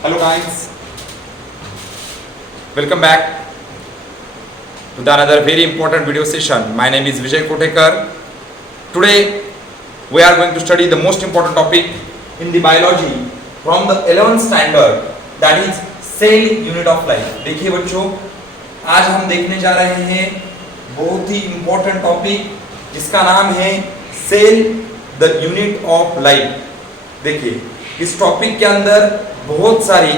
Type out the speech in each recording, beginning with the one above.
Hello guys, welcome back to another very important video session. My name is Vijay Kotekar. Today we are going to study the most important topic in the biology from the 11th standard, that is cell unit of life. देखिए बच्चों, आज हम देखने जा रहे हैं बहुत ही important topic जिसका नाम है cell the unit of life. देखिए इस टॉपिक के अंदर बहुत सारी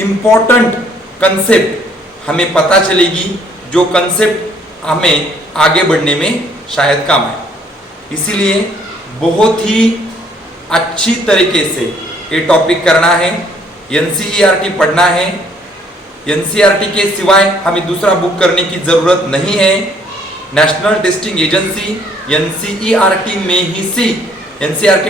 इंपॉर्टेंट कंसेप्ट हमें पता चलेगी, जो कंसेप्ट हमें आगे बढ़ने में शायद काम आए. इसीलिए बहुत ही अच्छी तरीके से ये टॉपिक करना है, एनसीईआरटी पढ़ना है. एनसीईआरटी के सिवाय हमें दूसरा बुक करने की ज़रूरत नहीं है. नेशनल टेस्टिंग एजेंसी एनसीईआरटी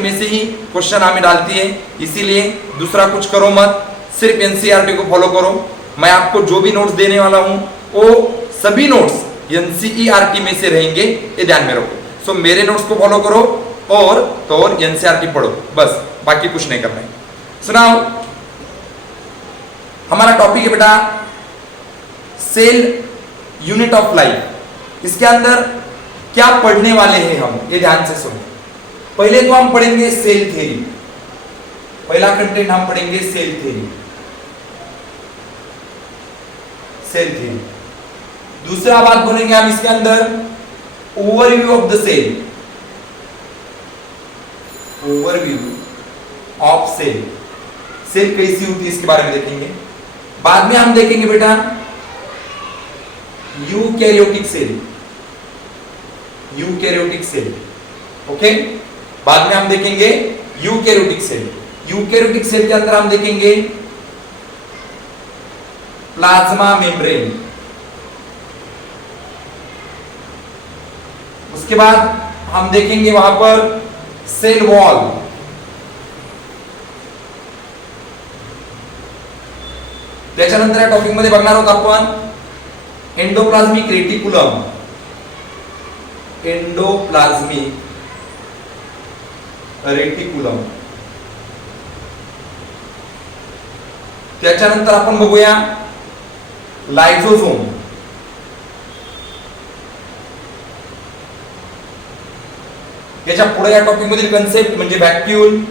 में से ही क्वेश्चन हमें डालती है. इसीलिए दूसरा कुछ करो मत, सिर्फ एनसीईआरटी को फॉलो करो. मैं आपको जो भी नोट्स देने वाला हूँ वो सभी नोट्स एनसीईआरटी में से रहेंगे, ये ध्यान में रखो. सो मेरे नोट्स को फॉलो करो और एनसीईआरटी पढ़ो, बस बाकी कुछ नहीं करना है. सुनाओ, हमारा टॉपिक है बेटा सेल यूनिट ऑफ लाइफ. इसके अंदर क्या पढ़ने वाले हैं हम, ये ध्यान से सुनो. पहले तो हम पढ़ेंगे सेल थ्योरी. पहला कंटेंट हम पढ़ेंगे सेल थ्योरी. दूसरा बात बोलेंगे हम इसके अंदर overview of the cell. Overview of cell, cell कैसी होती है इसके बारे में देखेंगे. बाद में हम देखेंगे बेटा eukaryotic cell. Eukaryotic cell, okay. बाद में हम देखेंगे यूकैरियोटिक सेल. यूकैरियोटिक सेल के अंदर हम देखेंगे प्लाज्मा मेम्ब्रेन. उसके बाद हम देखेंगे वहां पर सेल वॉल. त्याच्यानंतर या टॉपिक मध्ये बघणार आहोत आपण एंडोप्लाझ्मिक रेटिकुलम. Endoplasmic reticulum. त्याच्यानंतर आपण बघूया लायझोझोम. याच्या पुढे या टॉपिक मधील कन्सेप्ट म्हणजे व्हॅक्यूल.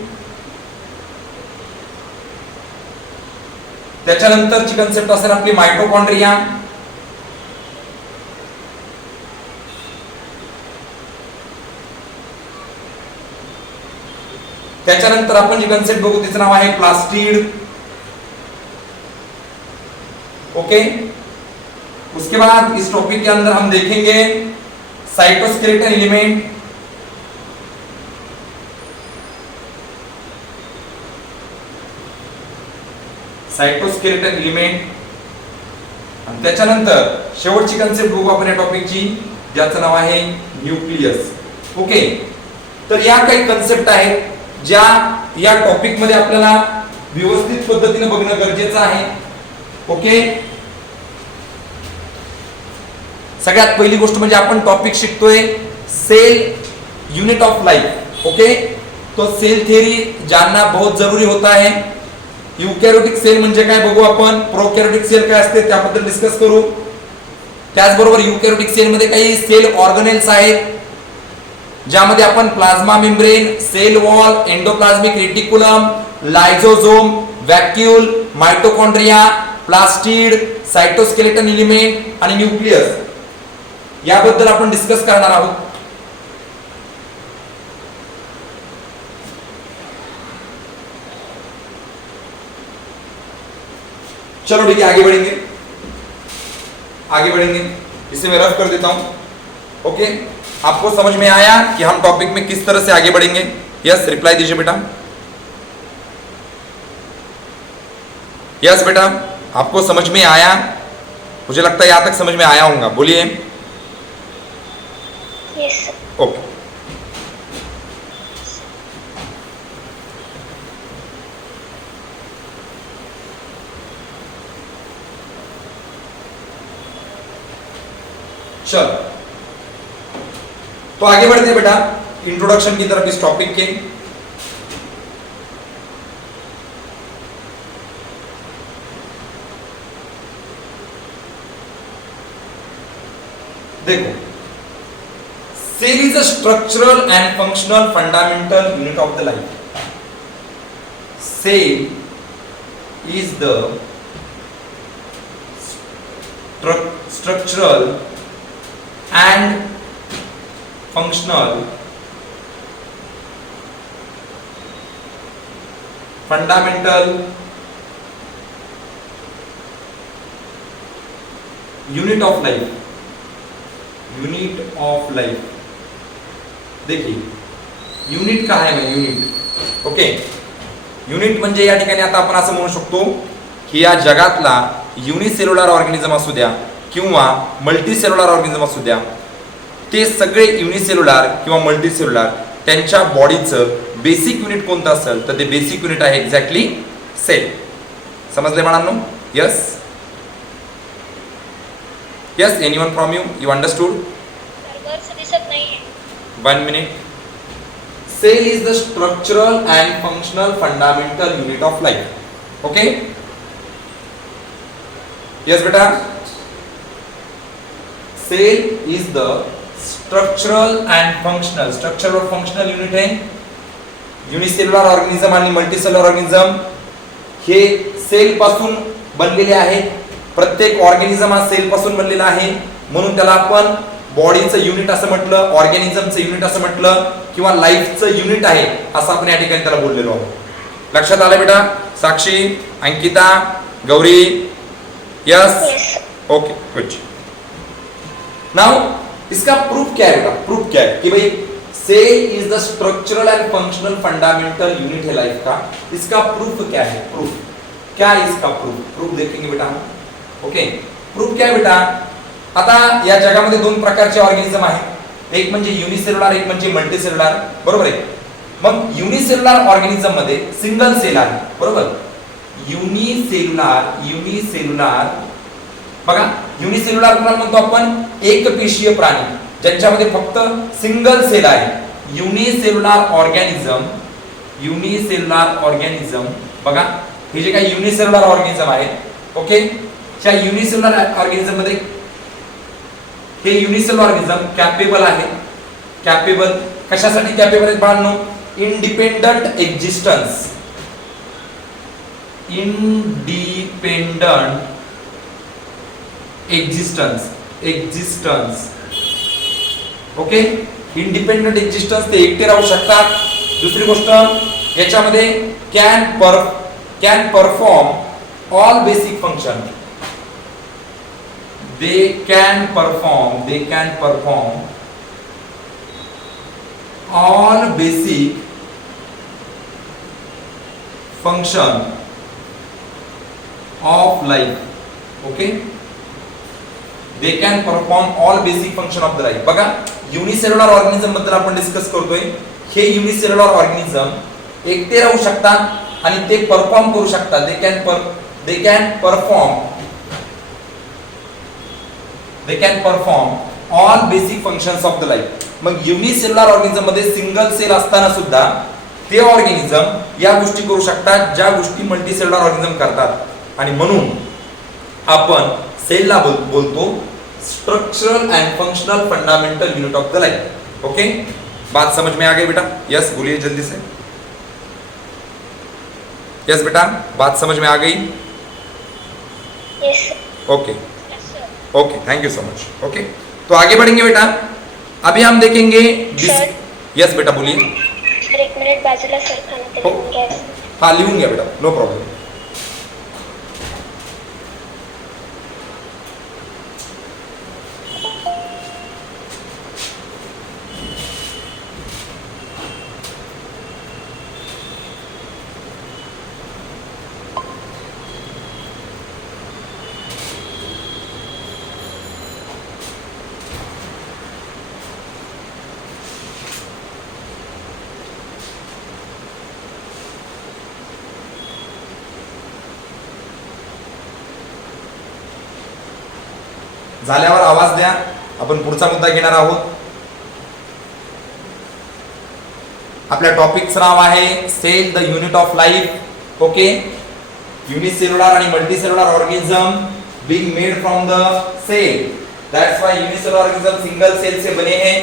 त्याच्यानंतरची कन्सेप्ट असेल आपली मायटोकॉन्ड्रिया. त्याच्यानंतर आपण जी कन्सेप्ट बघू तिचं नाव आहे प्लास्टिड, ओके. उसके बाद इस टॉपिक के अंदर हम देखेंगे साइटोस्केलेटन एलिमेंट. Cytoskeleton element. आणि त्याच्यानंतर शेवटची कन्सेप्ट बघू आपण या टॉपिकची, ज्याचं नाव आहे न्यूक्लियस, ओके. तर या काही कन्सेप्ट आहेत ज्या या टॉपिक मध्ये आपल्याला व्यवस्थित पद्धतीने बघणं गरजेचं आहे, ओके. सगळ्यात पहिली गोष्ट म्हणजे आपण टॉपिक शिकतोय cell unit of life, okay. तो सेल थ्योरी जानना बहुत जरूरी होता है. यूकॅरियोटिक सेल म्हणजे काय बघू आपण, प्रोकॅरियोटिक सेल काय असते त्याबद्दल डिस्कस करू. त्याचबरोबर यूकॅरियोटिक सेल मध्ये काही सेल ऑर्गनेल्स आहेत ज्यामध्ये आपण plasma membrane, cell wall, endoplasmic reticulum, lysosome, vacuole, mitochondria, plastid, cytoskeleton element आणि न्यूक्लियस याबद्दल आपण डिस्कस करणार आहोत. चलो ठीक है, आगे बढ़ेंगे. इसे मैं रफ कर देता हूं, ओके. आपको समझ में आया कि हम टॉपिक में किस तरह से आगे बढ़ेंगे? यस, रिप्लाई दीजिए बेटा. यस बेटा, आपको समझ में आया? मुझे लगता है यहां तक समझ में आया होगा. बोलिए. यस. ओके. चलो तो आगे बढ़ते हैं बेटा इंट्रोडक्शन की तरफ इस टॉपिक के. देखो, cell is a structural and functional fundamental unit of the life. Cell is the structural and functional fundamental unit of life. Unit of life. देखिए युनिट काय आहे, युनिट. ओके, युनिट म्हणजे या ठिकाणी आता आपण असं म्हणू शकतो की या जगातला युनिसेल्युलर ऑर्गॅनिझम असू द्या किंवा मल्टीसेल्युलर ऑर्गॅनिझम असू द्या, ते सगळे युनिसेल्युलर किंवा मल्टीसेल्युलर त्यांच्या बॉडीचं बेसिक युनिट कोणतं असेल तर ते बेसिक युनिट आहे एक्झॅक्टली सेल. समजले बाळांनो? Yes yes, anyone from you understood? दिसत नाहीये. 1 minute. Cell is the structural and functional fundamental unit of life. Okay? Yes beta. Cell is the structural and functional. Structural और functional unit है. Unicellular organism आणि multicellular organism हे sale पासून बनलेले आहेत. प्रत्येक ऑर्गॅनिझम हा सेल पासून बनलेला आहे, म्हणून त्याला आपण बॉडीचं युनिट असं म्हटलं, ऑर्गॅनिझमचं युनिट असं म्हटलं किंवा लाईफचं युनिट आहे असं आपण या ठिकाणी त्याला बोललेलो आहोत. लक्षात आलं बेटा? Sakshi, Ankita, Gauri, yes, okay, good. Now इसका प्रूफ क्या है बेटा? प्रूफ क्या है कि भाई cell is the structural and functional fundamental unit है लाइफ का. इसका प्रूफ क्या है? प्रूफ क्या है इसका? प्रूफ प्रूफ देखेंगे बेटा हम. ओके, प्रूफ क्या है बेटा? आता या जगामध्ये दोन प्रकारचे ऑर्गॅनिझम आहेत, एक म्हणजे युनिसेल्युलर, एक म्हणजे मल्टीसेल्युलर. बरोबर आहे? मग युनिसेल्युलर ऑर्गॅनिझम मध्ये सिंगल सेल आहे. बरोबर? युनिसेल्युलर बघा, युनिसेल्युलर कोणाला म्हणतो आपण? एक पेशीय प्राणी ज्यांच्यामध्ये फक्त सिंगल सेल आहे. युनिसेल्युलर ऑर्गॅनिझम बघा, हे जे काही युनिसेल्युलर ऑर्गॅनिझम आहेत, ओके, त्या युनिसेल्युलर ऑर्गॅनिझम मध्ये हे युनिसेल्युलर ऑर्गॅनिझम कॅपेबल आहे. कॅपेबल कशासाठी कॅपेबल आहेत बाळांनो? Independent existence. Okay, independent existence, ते एकटे राहू शकतात. दुसरी गोष्ट, याच्यामध्ये can perform all basic function. they can perform all basic function of life. Okay, they can perform all basic function of the life. बघा, युनिसेल्युलर ऑर्गॅनिझम बद्दल आपण डिस्कस करतोय. हे युनिसेल्युलर ऑर्गॅनिझम एकटे राहू शकतात आणि ते परफॉर्म करू शकतात. they can perform all basic functions of the life. मग युनिसेल्युलर ऑर्गॅनिझम मध्ये सिंगल सेल असताना सुद्धा ते ऑर्गॅनिझम या गोष्टी करू शकतात ज्या गोष्टी मल्टीसेल्युलर ऑर्गॅनिझम करतात, आणि म्हणून आपण सेलला बोलतो structural and functional fundamental unit of the life. Okay, बात समझ में आ गई बेटा? यस, बोलिए जल्दी से. यस बेटा, बात समझ में आ गई? Yes. Okay okay, thank you so much. Okay, तो आगे बढ़ेंगे बेटा. अभी हम देखेंगे. यस बेटा, बोलिए. सर, 1 मिनिट बाजूला सर. हाँ, लिहून घ्या बेटा, नो प्रॉब्लेम. झाल्यावर आवाज द्या. आपण पुढचा मुद्दा घेणार आहोत. आपल्या टॉपिकचं नाव आहे cell the unit of life. Okay, unicellular आणि multicellular organism being made from the cell. That's why unicellular organism single cell से बने हैं।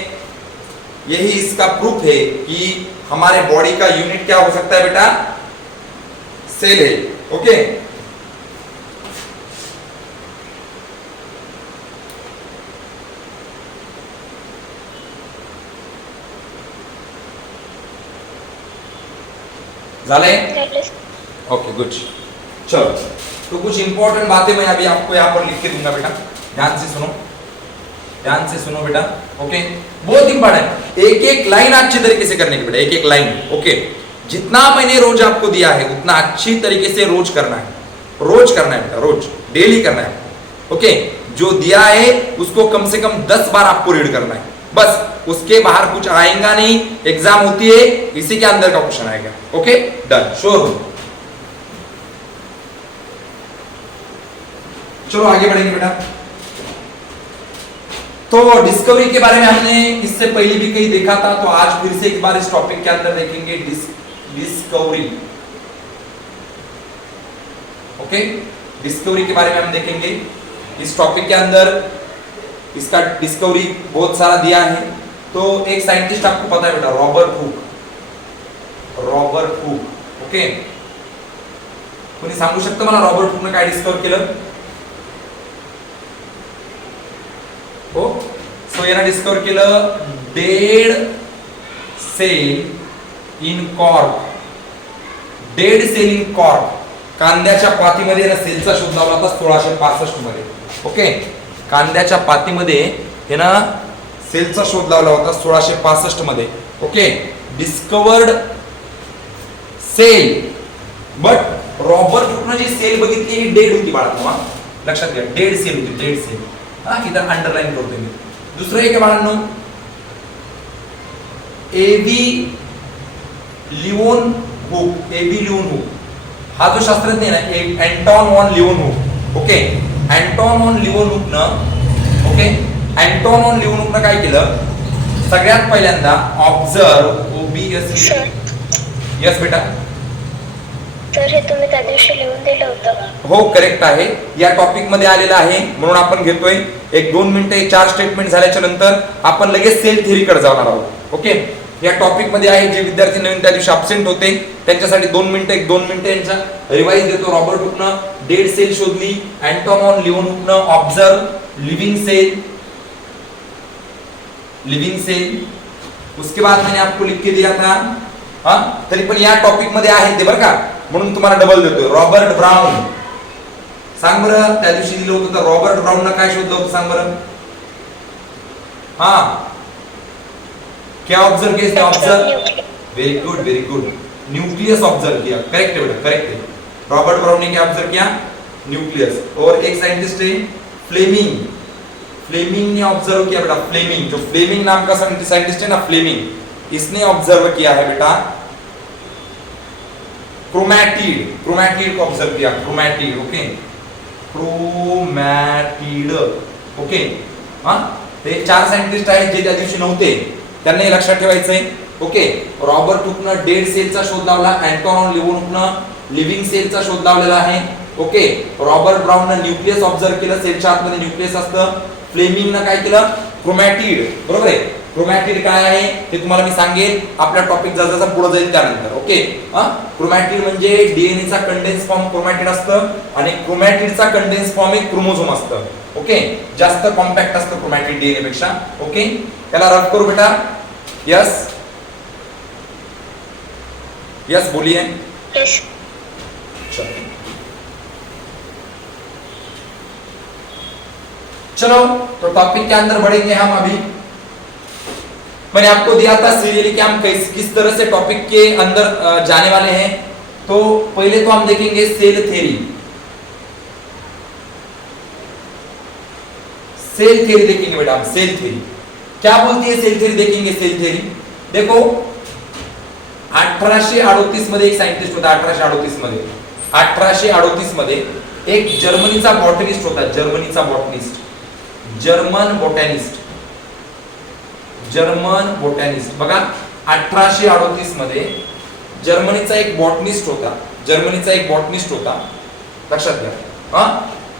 यही इसका प्रूफ है कि हमारे बॉडी का यूनिट क्या हो सकता है बेटा, सेल है। ओके, झाले? Okay good. चलो, तो कुछ इंपॉर्टेंट बातें मैं अभी आपको यहाँ पर लिख के दूंगा बेटा, ध्यान से सुनो, ध्यान से सुनो बेटा। ओके, बहुत इंपॉर्टेंट, एक एक लाइन अच्छी तरीके से करने की बेटा, एक एक लाइन। ओके, जितना मैंने रोज आपको दिया है उतना अच्छी तरीके से रोज करना है, रोज करना है बेटा, रोज डेली करना है। ओके, जो दिया है उसको कम से कम 10 बार आपको रीड करना है, बस उसके बाहर कुछ आएगा नहीं। एग्जाम होती है, इसी के अंदर का क्वेश्चन आएगा। ओके डन, श्योर हो। चलो आगे बढ़ेंगे बेटा। तो डिस्कवरी के बारे में हमने इससे पहले भी कहीं देखा था, तो आज फिर से एक बार इस टॉपिक के अंदर देखेंगे डिस्कवरी। ओके, डिस्कवरी के बारे में हम देखेंगे इस टॉपिक के अंदर। इसका डिस्कवरी बहुत सारा दिया है। तो एक साइंटिस्ट आपको पता है बेटा, Robert Hooke, Robert Hooke. Okay, कोणी सांगू शकतं मला रॉबर्ट हुकने काय डिस्कवर केलं? हो, सो याने डिस्कवर केलं dead cell in cork, dead cell in cork. कांद्याच्या पातीमध्ये ना सेलचा शोध लावला होता 1665 मध्ये। ओके, कांद्याच्या पातीमध्ये हे ना सेलचा शोध लावला होता 1665 मध्ये। Okay, discovered cell, but Robert हुकने जी सेल बघितली ही डेड होती बाळा, लक्षात घ्या, डेड सेल होती, डेड सेल। हा, इधर अंडरलाइन करतोय मी। दुसरं एक बाळांनो, एबी लिओन हुक, एबी लिओन हुक हा जो शास्त्रज्ञ आहे ना, Anton van Leeuwenhoek. Okay, Anton van Leeuwenhoek न, okay, Anton van Leeuwenhoek न काय केलं, सगळ्यात पहिल्यांदा ऑब्झर्व, ओबीएस, यस बेटा, तर हे तुम्ही त्या दिवशी लिहून दिलं होतं? हो करेक्ट आहे, या टॉपिक मध्ये आलेला आहे म्हणून आपण घेतोय। एक 2 मिनिटे 4 स्टेटमेंट झाल्याच्या नंतर आपण लगेच सेल थेअरी कडे जाणार आहोत। ओके, या टॉपिक मध्ये आहे, जे विद्यार्थी नवीन त्या दिवशी अब्सेंट होते त्यांच्यासाठी 2 मिनिटे, 1-2 मिनिटे यांचा रिवाइज देतो। रॉबर्ट हुकनं डेड सेल शोधली, एंटॉन वॉन लिओन हुकनं observe living cell, living cell. उसके बाद मैंने आपको लिख के दिया था, हाँ, तरी पण या टॉपिक मध्ये आहे ते बरं का, म्हणून तुम्हाला डबल देतोय। रॉबर्ट ब्राउन, सांग बरं, त्या दिवशी दिलं होतं तर रॉबर्ट ब्राउन ने काय शोधलं होतं, सांग बरं? हाँ, क्या ऑब्जर्व किया? Observe, very good, very good, nucleus observe किया। करेक्ट है बेटा, करेक्ट है। रॉबर्ट ब्राउन ने क्या ऑब्जर्व किया? न्यूक्लियस। और एक साइंटिस्ट है फ्लेमिंग, फ्लेमिंग ने ऑब्जर्व किया बेटा, फ्लेमिंग, जो फ्लेमिंग नाम का साइंटिस्ट है ना, फ्लेमिंग, इसने ऑब्जर्व किया है बेटा क्रोमैटिड, क्रोमैटिड को ऑब्जर्व किया, क्रोमैटिड। Okay, chromatid. ओके, हाँ, ते 4 सायंटिस्ट आहेत जे त्या दिवशी नव्हते, त्यांना हे लक्षात ठेवायचं आहे। ओके, रॉबर्ट हुकनं डेड सेलचा शोध लावला, एंटॉन लिओन हुकनं लिव्हिंग सेलचा शोध लावलेला आहे। ओके, रॉबर्ट ब्राउननं न्यूक्लियस ऑब्जर्व केलं, सेलच्या आतमध्ये न्यूक्लियस असतं। फ्लेमिंगनं काय केलं? क्रोमॅटिड, बरोबर आहे। क्रोमॅटिड काय आहे ते तुम्हाला मी सांगेन आपल्या टॉपिक जसा पुढे जाईल त्यानंतर। ओके, क्रोमॅटिड म्हणजे डीएनए चा कंडेन्स फॉर्म क्रोमॅटिड असतं, आणि क्रोमॅटिडचा कंडेन्स फॉर्म एक क्रोमोझोम असतं। ओके, जास्त कॉम्पॅक्ट असतं क्रोमॅटिड डीएनए पेक्षा। ओके, त्याला रफ करू बेटा, यस यस बोलिए। यस। चलो, तो टॉपिक के अंदर बढ़ेंगे हम अभी। मैंने आपको दिया था सीरियली कि हम किस तरह से टॉपिक के अंदर जाने वाले हैं। तो पहले तो हम देखेंगे सेल थ्योरी, सेल थ्योरी देखेंगे बेटा हम। सेल थ्योरी क्या बोलती है? सेल थ्योरी देखेंगे। सेल थ्योरी देखो, 1838 मध्ये एक सायंटिस्ट होता, 1838 मध्ये, 1838 मध्ये एक जर्मनीचा बॉटनिस्ट होता, जर्मनीचा बॉटनिस्ट, जर्मन बॉटॅनिस्ट, जर्मन बॉटॅनिस्ट। बघा 1838 मध्ये जर्मनीचा एक बॉटनिस्ट होता, जर्मनीचा एक बॉटनिस्ट होता, लक्षात घ्या।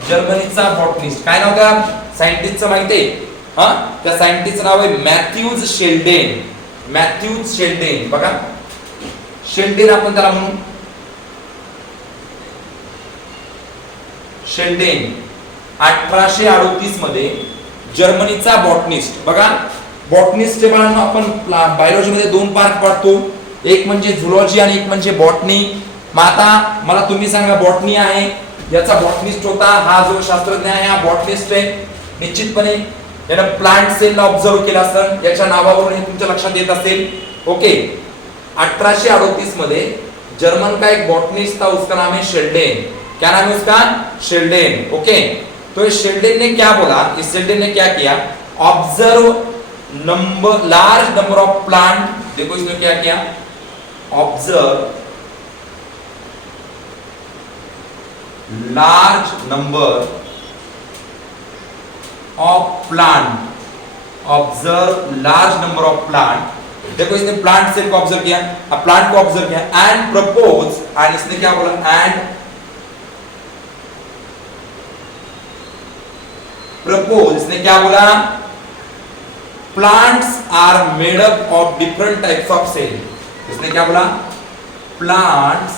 जर्मनीचा बॉटनिस्ट. काय नाव त्या सायंटिस्टचं माहितीये? हा, त्या सायंटिस्टचं नाव आहे मॅथ्यूज शेल्डेन. मॅथ्यूज शेल्डेन. बघा, शेल्डेन आपण त्याला म्हणू. शेल्डेन 1838 मध्ये जर्मनीचा बॉटनिस्ट. बघा, बॉटनिस्ट बाळांनो आपण बायोलॉजी मध्ये दोन पार्ट पाडतो, एक म्हणजे झुलॉजी आणि एक म्हणजे बॉटनी. मग आता मला तुम्ही सांगा, बॉटनी आहे याचा बॉटनिस्ट होता, हा जो शास्त्रज्ञ आहे हा बॉटनिस्ट आहे. निश्चितपणे यानं प्लांट सेलला ऑब्झर्व केला असेल, याच्या नावावरून हे तुमच्या लक्षात येत असेल. ओके, 1838 मध्ये जर्मन का एक बॉटनिस्ट था, उसका नाम है शेल्डेन. क्या नाम है उसका? शेल्डेन. ओके, तो इस शेल्डेन ने क्या बोला, इस शेल्डेन ने क्या किया, observe large number of plant. देखो इसने क्या किया, observe large number of plant. Observe large number of plant. देखो इसने प्लांट सेल को ऑब्जर्व किया, प्लांट को ऑब्जर्व किया एंड प्रपोज. एंड इसने क्या बोला, एंड प्रपोज. इसने क्या बोला, plants are made up of different types of cell. इसने क्या बोला, plants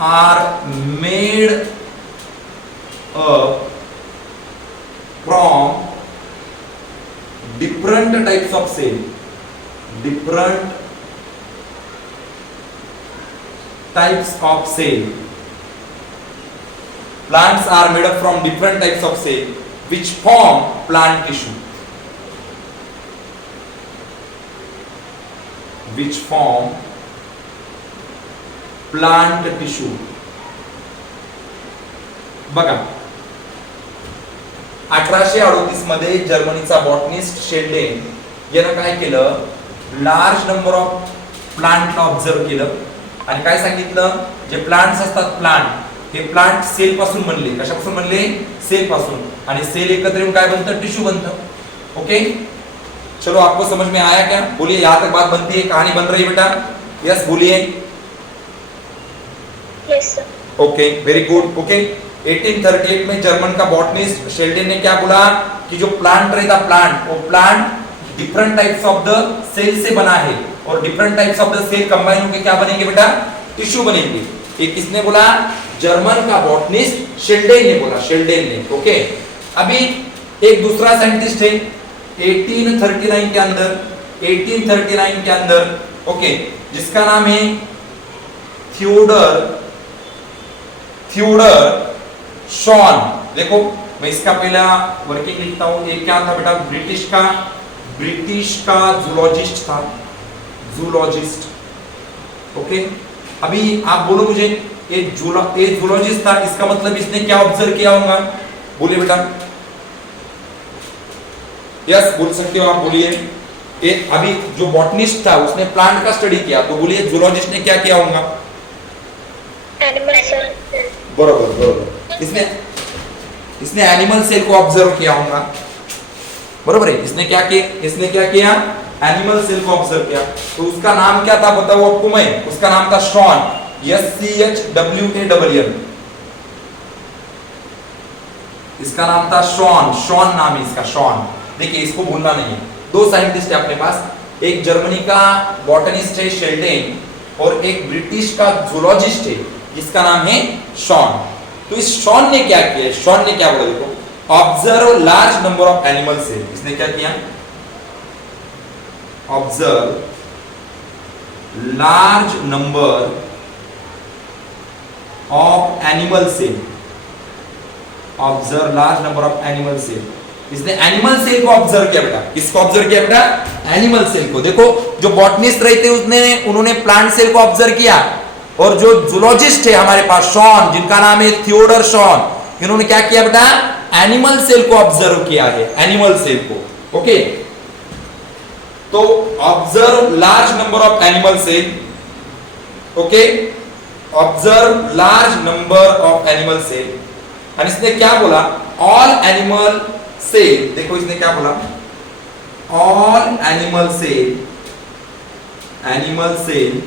are made up from different types of cell. Different types of sale. Plants are made up from different types of cell which form plant tissue. Which form plant tissue. बघा, 1838 मध्ये जर्मनीचा botanist शेल्डेन यानं काय केलं, large number of प्लांटला observe केलं आणि काय सांगितलं, जे प्लांट्स असतात, प्लांट हे प्लांट सेल पासून बनले. कशापासून बनले? सेल पासून. आणि सेल एकत्र येऊन काय बनतं, टिश्यू बनतं. ओके, चलो आपको समझ में आया क्या? बोलिए, यहां तक बात बनती है, कहानी बन रही है बेटा? यस बोलिए. Yes sir. Okay, very good. Okay, 1838 में जर्मन का बॉटनिस्ट शेल्डेन ने क्या बोला कि जो प्लांट रहेगा, प्लांट, वो plant different types of the cell से बना है और different types of the cell combine होकर क्या बनेंगे बेटा, टिश्यू बनेंगे. ये किसने बोला? जर्मन का बॉटनिस्ट शेल्डेन ने बोला, शेल्डेन ने. ओके, अभी एक दूसरा साइंटिस्ट है 1839 के अंदर, 1839 के अंदर, ओके, जिसका नाम है थियोडर शॉन. देखो, मैं इसका पहला वर्किंग लिखता हूं. ये क्या था बेटा? ब्रिटिश का जूलॉजिस्ट था, जूलॉजिस्ट. ओके, अभी आप बोलो मुझे, ये जूलॉजिस्ट था, इसका मतलब इसने क्या ऑब्जर्व किया होगा? बोलिए बेटा. यस बोल सकते हो आप, बोलिए. ये अभी जो बॉटनिस्ट था उसने प्लांट का स्टडी किया, तो बोलिए जूलॉजिस्ट ने क्या किया होगा? Animal sir. बरोबर बरोबर. इसने एनिमल सेल को ऑब्जर्व किया होगा. बरोबर है. इसने क्या किया? एनिमल सेल को ऑब्जर्व किया. तो उसका नाम क्या था बताओ आपको मैं? उसका नाम था शॉन. SCHWANN. इसका नाम था शॉन. शॉन नाम है इसका, शॉन. देखिए, इसको भूलना नहीं है. दो साइंटिस्ट है अपने पास, एक जर्मनी का बॉटनिस्ट है शेल्डेन और एक ब्रिटिश का जूलॉजिस्ट है जिसका नाम है शॉन. तो इस शॉन ने क्या किया? शॉन ने क्या बोला? देखो, observe large number of animal cell. इसने क्या किया? Observe large number of animal cell. Observe large number of animal cell. इसने एनिमल सेल को ऑब्जर्व किया बेटा. किसको ऑब्जर्व किया बेटा? एनिमल सेल को. देखो, जो बॉटनिस्ट रहते उन्होंने प्लांट सेल को ऑब्जर्व किया और जो जूलॉजिस्ट है हमारे पास शॉन, जिनका नाम है थियोडर शॉन, इन्होंने क्या किया बेटा? एनिमल सेल को ऑब्जर्व किया है, एनिमल सेल को. ओके, तो observe large number of animal cell. Okay, observe large number of animal cell. और इसने क्या बोला? All animal cell. देखो, इसने क्या बोला? All animal cell. Animal cell,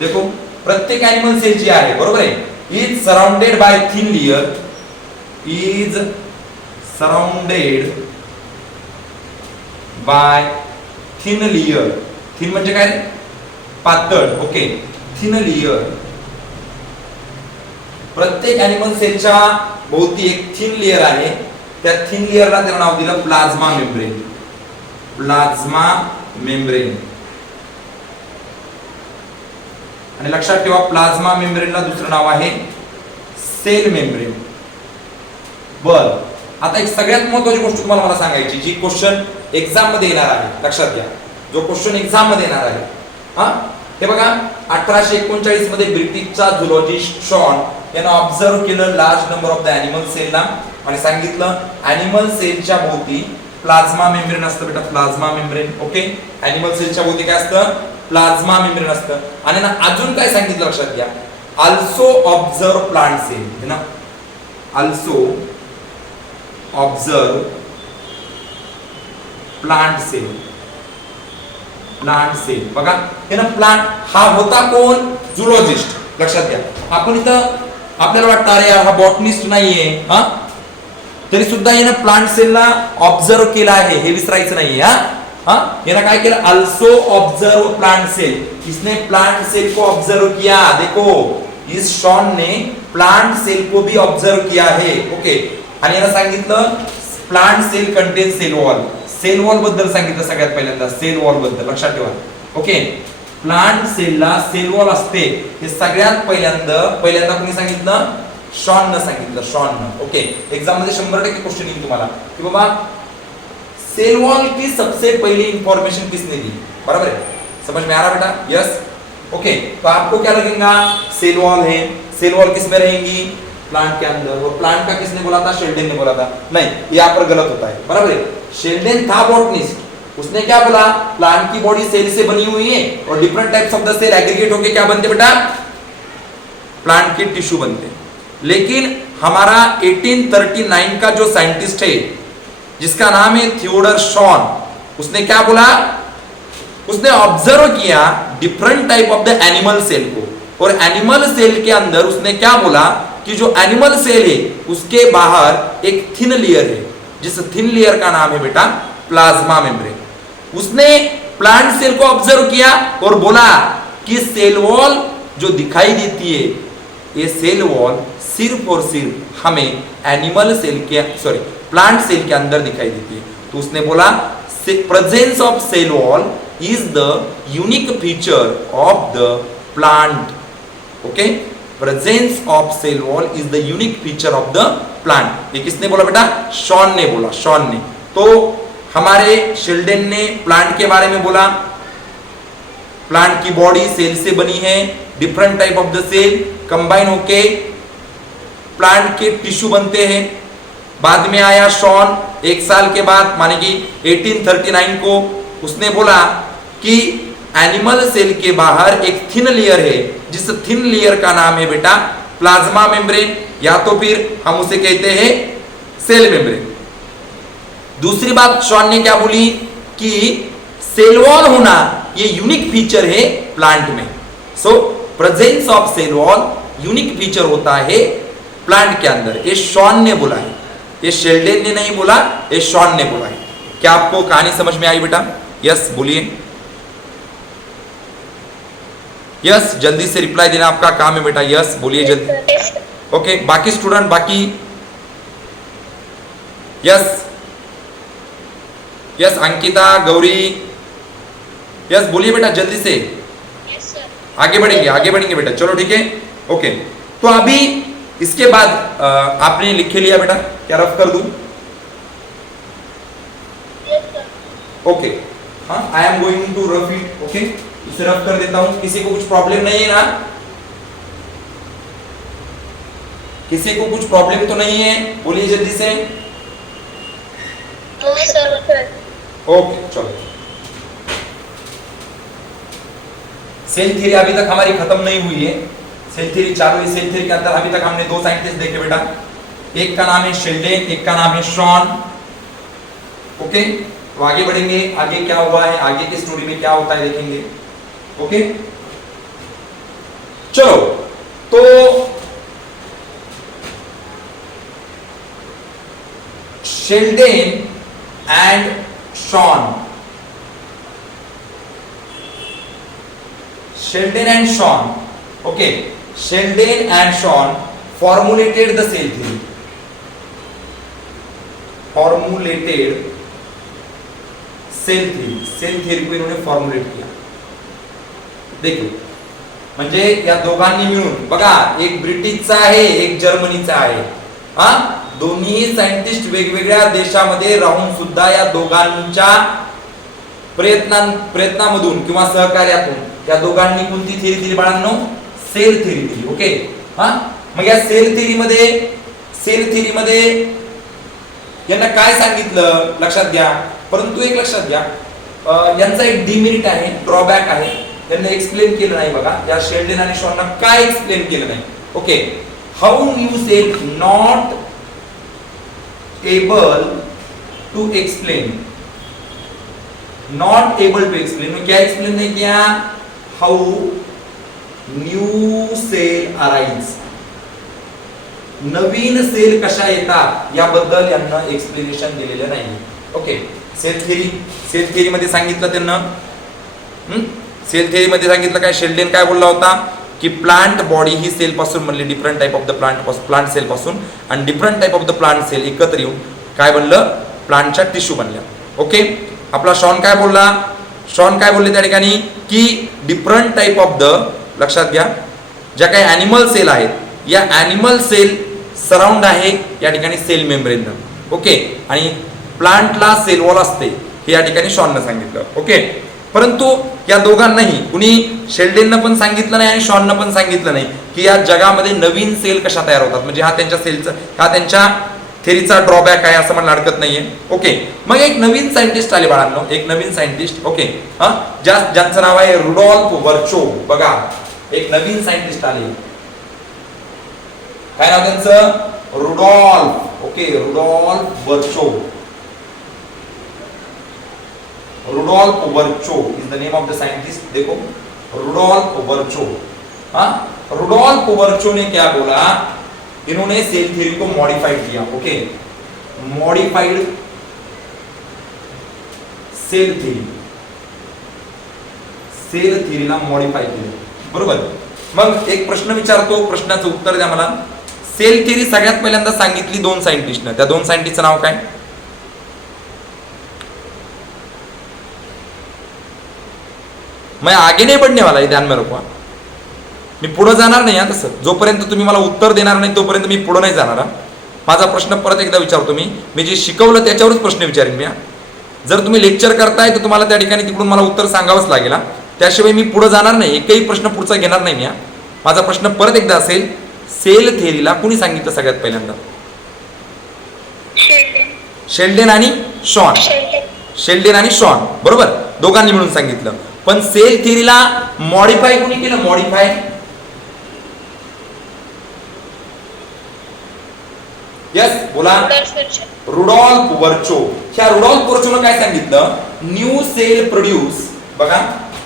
देखो, प्रत्येक एनिमल सेल जी आहे, बरोबर आहे, is surrounded by thin layer. Is surrounded by thin layer. Thin म्हणजे काय? पातळ. Okay, thin layer. प्रत्येक ॲनिमल सेलच्या भोवती एक थिन लेयर आहे. त्या थिन लेयरला त्याला नाव दिलं प्लाझ्मा मेम्ब्रेन. Plasma membrane. आणि लक्षात ठेवा, प्लाझ्मा मेम्ब्रेनला दुसरं नाव आहे सेल मेम्ब्रेन. बर, आता एक सगळ्यात महत्त्वाची गोष्ट तुम्हाला मला सांगायची, जी क्वेश्चन एक्झाम मध्ये येणार आहे. लक्षात घ्या, जो क्वेश्चन एक्झाम मध्ये येणार आहे. हा, हे बघा, 1839 मध्ये ब्रिटिशचा झुलॉजिस्ट शॉन यानं ऑब्झर्व केलं large number of the animal सेलला आणि सांगितलं ॲनिमल सेलच्या भोवती प्लाझ्मा मेम्ब्रेन असतं बेटा, प्लाझ्मा मेम्ब्रेन. ओके, ॲनिमल सेलच्या भोवती काय असतं? प्लाझ्मा मेम्ब्रेन असतं. आणि ना अजून काय सांगितलं लक्षात घ्या, ऑल्सो ऑब्झर्व प्लांट सेल. है ना, also observe plant cell. Plant cell बघा, हे ना प्लांट हा होता कोण? झुलॉजिस्ट. लक्षात घ्या, आपण इथं आपल्याला वाटतं अरे यार हा बॉटनिस्ट नाहीये, हा, तरी सुद्धा यानं प्लांट सेलला ऑब्झर्व केला आहे, हे विसरायचं नाहीये. हा, यानं काय केलं? Also observe plant cell. किसने प्लांट सेल को ऑब्झर्व किया? देखो, इस शॉन ने प्लांट सेल को भी ऑब्झर्व किया है. ओके, आणि यानं सांगितलं plant cell contain cell wall. Cell wall बद्दल सांगितलं सगळ्यात पहिल्यांदा, सेल वॉल बद्दल. लक्षात ठेवा. ओके, प्लांट सेलला सेल वॉल असते हे सगळ्यात पहिल्यांदा कोणी सांगितलं? शॉननं सांगितलं, शॉननं. ओके, एक्झाम मध्ये 100% क्वेश्चन येईल तुम्हाला की बाबा सेल वॉल की सबसे पहली इंफॉर्मेशन किसने दी. बराबर है, समझ में आ रहा बेटा? यस. ओके, तो आपको क्या लगेगा? सेल वॉल है. सेल वॉल किस में रहेंगी? प्लांट के अंदर. और प्लांट का किसने बोला था? शेल्डेन ने बोला था. नहीं, यहाँ पर गलत होता है. बराबर है, शेल्डेन था बॉटनिस्ट. उसने क्या बोला? प्लांट की बॉडी सेल से बनी हुई है और different types of the cell aggregate होके क्या बनते बेटा? प्लांट के टिश्यू बनते. लेकिन हमारा 1839 का जो साइंटिस्ट है जिसका नाम है थियोडर शॉन, उसने क्या बोला? उसने ऑब्जर्व किया different type of the animal cell को, और एनिमल सेल के अंदर उसने क्या बोला कि जो एनिमल सेल है उसके बाहर एक थिन लेयर है, जिस थिन लेयर का नाम है बेटा प्लाज्मा मेम्ब्रेन. उसने प्लांट सेल को ऑब्जर्व किया और बोला कि सेल वॉल जो दिखाई देती है, ये सेल वॉल सिर्फ और सिर्फ हमें एनिमल सेल के प्लांट सेल के अंदर दिखाई देती है. तो उसने बोला presence of cell wall is the unique feature of the plant. Okay, presence of cell wall is the unique feature of the plant. ये किसने बोला बेटा? शॉन ने बोला, शॉन ने. तो हमारे शेल्डेन ने प्लांट के बारे में बोला, प्लांट की बॉडी सेल से बनी है, different type of the cell combine होके प्लांट के टिश्यू बनते हैं. बाद में आया शॉन, एक साल के बाद माने कि 1839 को, उसने बोला कि एनिमल सेल के बाहर एक थिन लेयर है, जिस थिन लेयर का नाम है बेटा प्लाज्मा मेम्ब्रेन, या तो फिर हम उसे कहते हैं सेल मेम्ब्रेन. दूसरी बात शॉन ने क्या बोली कि सेल वॉल होना ये यूनिक फीचर है प्लांट में. So presence of cell wall unique feature होता है प्लांट के अंदर. ये शॉन ने बोला है, ये शेल्डेन ने नहीं बोला, ये शॉन ने बोला है. क्या आपको कहानी समझ में आई बेटा? यस बोलिए. यस, जल्दी से रिप्लाई देना, आपका काम है बेटा. यस बोलिए जल्दी. ओके, बाकी स्टूडेंट, बाकी yes yes, Ankita, Gauri, yes बोलिए बेटा जल्दी से. आगे बढ़ेंगे बेटा. चलो ठीक है. ओके, तो अभी इसके बाद आपने लिख लिया बेटा? क्या रफ कर दूं? ओके, हाँ, I am going to rough it. Okay, इसे रफ कर देता हूं. किसी को कुछ प्रॉब्लम नहीं है ना? किसी को कुछ प्रॉब्लम तो नहीं है? बोलिए जल्दी से. ओके, चलो. सेल थ्योरी अभी तक हमारी खत्म नहीं हुई है. सेल थ्योरी चालू है. सेल थ्योरी के अंदर अभी तक हमने 2 साइंटिस्ट देखे बेटा. एक का नाम है शेल्डेन, एक का नाम है शॉन. ओके, तो आगे बढ़ेंगे. आगे क्या हुआ है, आगे की स्टोरी में क्या होता है देखेंगे. ओके, चलो. तो Schleiden and Schwann. Sheldon and Shawn, okay, Sheldon and Shawn formulated the cell theory. Formulated cell theory. Cell theory को इन्होंने फॉर्मुलेट किया. देखिए, म्हणजे या दोघांनी मिळून बघा, एक ब्रिटिशचा आहे, एक जर्मनीचा आहे. हा, दोन्ही सायंटिस्ट वेगवेगळ्या देशामध्ये राहून सुद्धा या दोघांच्या प्रयत्नामधून किंवा सहकार्यातून या दोघांनी कोणती थिअरी दिली बाळांनो? सेल थिअरी दिली. ओके, हा, मग या सेल थिअरीमध्ये यांना काय सांगितलं लक्षात घ्या. परंतु एक लक्षात घ्या, यांचा एक डिमेरिट आहे, ड्रॉबॅक आहे. त्यांना एक्सप्लेन केलं नाही बघा, या शेल्डन आणि शॉनना काय एक्सप्लेन केलं नाही. Okay, how new cell not able to explain. Not able to explain, क्या एक्सप्लेन नहीं किया? How new cell arise. नवीन सेल कशा येतात याबद्दल यांना एक्सप्लेनेशन दिलेलं नाही. ओके, सेल थिअरी मध्ये सांगितलं त्यांना, सेल थिअरी मध्ये सांगितलं काय? शेल्डन काय बोलला होता की प्लांट बॉडी ही सेल पासून बनली, different type of the plant cell पासून, आणि different type of the plant cell एकत्र येऊन काय बनलं? प्लांटच्या टिश्यू बनल्या. ओके, आपला शॉन काय बोलला? शॉन काय बोलले त्या ठिकाणी की डिफरंट टाइप ऑफ द, लक्षात घ्या, ज्या काही ॲनिमल सेल आहेत, या ॲनिमल सेल सराउंड आहे या ठिकाणी सेल मेम्ब्रेन. ओके, आणि प्लांटला सेल वॉल असते हे या ठिकाणी शॉननं सांगितलं. ओके, परंतु या दोघांनाही कुणी, शेल्डननं पण सांगितलं नाही आणि शॉननं पण सांगितलं नाही की या जगामध्ये नवीन सेल कशा तयार होतात. म्हणजे हा त्यांच्या थेरीचा ड्रॉबॅक आहे असं म्हणणं हरकत नाहीये. ओके, मग एक नवीन सायंटिस्ट आले बाळांनो, एक नवीन सायंटिस्ट. ओके, ज्यांचं नाव आहे रुडॉल्फ वर्चो. बघा, एक नवीन सायंटिस्ट आले, काय नाव त्यांचं? Rudolf. Okay, Rudolf Virchow. Rudolf Virchow is the name of the scientist. देखो, रुडॉल्फ वर्चो. रुडॉल्फ वर्चो ने क्या बोला? इन्होंने सेल थ्योरी को मॉडिफाइड किया. ओके, मॉडिफाइड सेल थ्योरीला मॉडिफाय केलं. बरोबर. मग एक प्रश्न विचारतो, प्रश्नाचं उत्तर द्या मला. सेल थ्योरी सगळ्यात पहिल्यांदा सांगितली दोन सायंटिस्टनं, त्या दोन सायंटिस्टचं नाव काय? मैं आगे नहीं बढ़ने वाला, ध्यान में रखवा. मी पुढे जाणार नाही. तसं जोपर्यंत तुम्ही मला उत्तर देणार नाही तोपर्यंत मी पुढे नाही जाणार. माझा प्रश्न परत एकदा विचारतो. मी जे शिकवलं त्याच्यावरच प्रश्न विचारेन मी. जर तुम्ही लेक्चर करताय तर तुम्हाला त्या ठिकाणी तिकडून मला उत्तर सांगावंच लागेल. त्याशिवाय मी पुढे जाणार नाही, एकही प्रश्न पुढचा घेणार नाही मी. माझा प्रश्न परत एकदा असेल, सेल थेअरीला कुणी सांगितलं सगळ्यात पहिल्यांदा? शेल्डन आणि शॉन. शेल्डन आणि शॉन, बरोबर, दोघांनी मिळून सांगितलं. पण सेल थेअरीला मॉडिफाय कुणी केलं? मॉडिफाय यस, बोला. Rudolf Virchow. ह्या रुडॉल्फ वर्चोनं काय सांगितलं? New cell produce. बघा,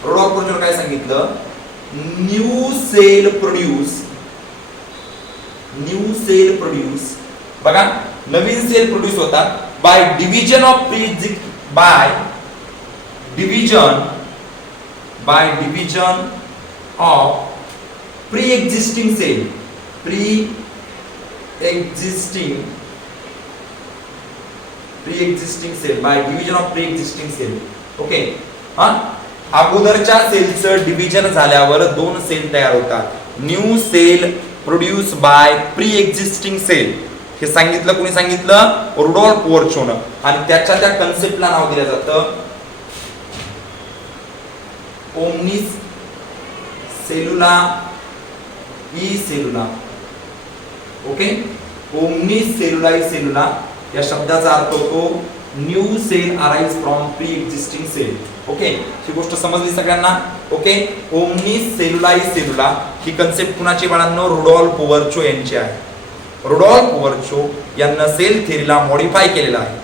रुडॉल्फ वर्चोनं काय सांगितलं? New cell produce. बघा, नवीन सेल प्रोड्यूस होतात by division of pre existing cell. By division of pre existing cell. Okay, अगोदरच्या सेलचं डिव्हिजन झाल्यावर दोन सेल तयार होतात. New cell produce by pre existing cell. हे सांगितलं कोणी? सांगितलं रुडॉल्फ वर्चोनं. आणि त्याच्या त्या कन्सेप्टला नाव दिलं जातं omnis cellula e cellula. Okay, omnis cellula e cellula या शब्दाचा अर्थ होतो new cell arise from pre existing cell. Okay, ही गोष्ट समजली सगळ्यांना? Okay, omnis cellula e cellula ही कन्सेप्ट कुणाची बाळांनो? रुडॉल्फ वर्चो यांची आहे. रुडॉल्फ वर्चो यांना सेल थेअरीला मॉडिफाय केलेलं आहे.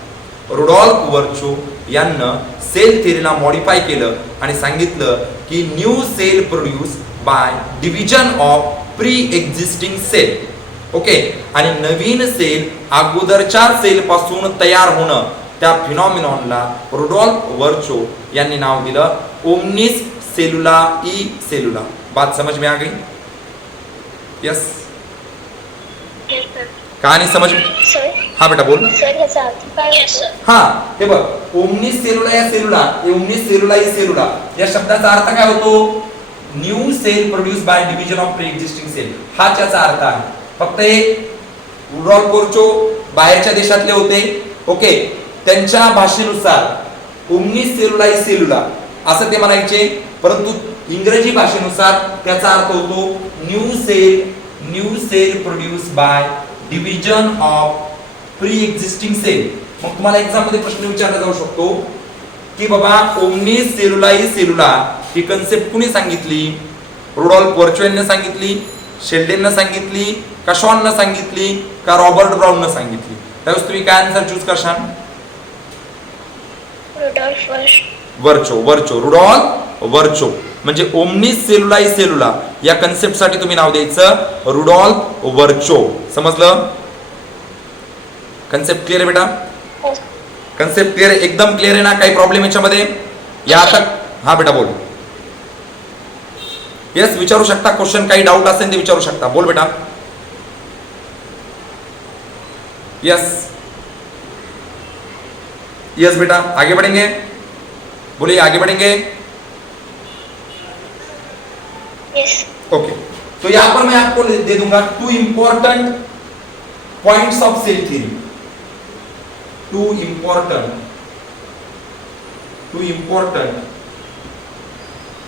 रुडॉल्फ वर्चो यांना सेल थेअरीला मॉडिफाय केलं आणि सांगितलं की new cell produce by division of pre existing cell. Okay, आणि नवीन सेल अगोदरच्या सेल पासून तयार होणं, त्या फिनॉमिनॉनला रुडॉल्फ वर्चो यांनी नाव दिलं ओमनिस सेलुला ई सेलुला. बात समझ में आ गई? Yes, Yes, sir. कहाणी समझ? सर हा बेटा बोल. सर ह्याचा अर्थ काय होतो? हा हे बघ, ओमनिस सेलुला या सेलुला, ओमनिस सेलुला ई सेलुला या शब्दाचा अर्थ काय होतो? New cell produce by division of pre existing cell, हाच याचा अर्थ आहे. फक्त हे रुडॉल्फ वर्चो बाहेरच्या देशातले होते. ओके, त्यांच्या भाषेनुसार ओमनिस सेलुला ई सेलुला असं ते म्हणायचे, परंतु इंग्रजी भाषेनुसार त्याचा अर्थ होतो new cell produce by division of pre existing cell. मग तुम्हाला एक्झाम मध्ये प्रश्न विचारला जाऊ शकतो की बाबा ओमनिस सेलुला ई सेलुला ही कन्सेप्ट कुणी सांगितली? रुडॉल्फ वर्चो यांनी सांगितली, शेल्डेननं सांगितली, का शॉननं सांगितली, का रॉबर्ट ब्राउननं सांगितली? त्यावेळेस तुम्ही काय answer choose करशाल? Rudolph Virchow, Rudolf वर्चो. म्हणजे ओमनिस सेलुला ई सेलुला या कन्सेप्ट साठी तुम्ही नाव द्यायचं रुडॉल्फ वर्चो. समजलं? कन्सेप्ट क्लिअर आहे बेटा? कन्सेप्ट क्लिअर आहे? एकदम क्लिअर आहे ना? काही प्रॉब्लेम याच्यामध्ये या तक? हा बेटा बोल. यस, विचारू शकता क्वेश्चन, काही डाऊट असेल ते विचारू शकता. बोल बेटा. यस यस बेटा, आगे बढ़ेंगे, बोलिए आगे बढ़ेंगे. Yes. ओके, तो यहां पर मैं आपको दे दूंगा two important points of cell theory. Two important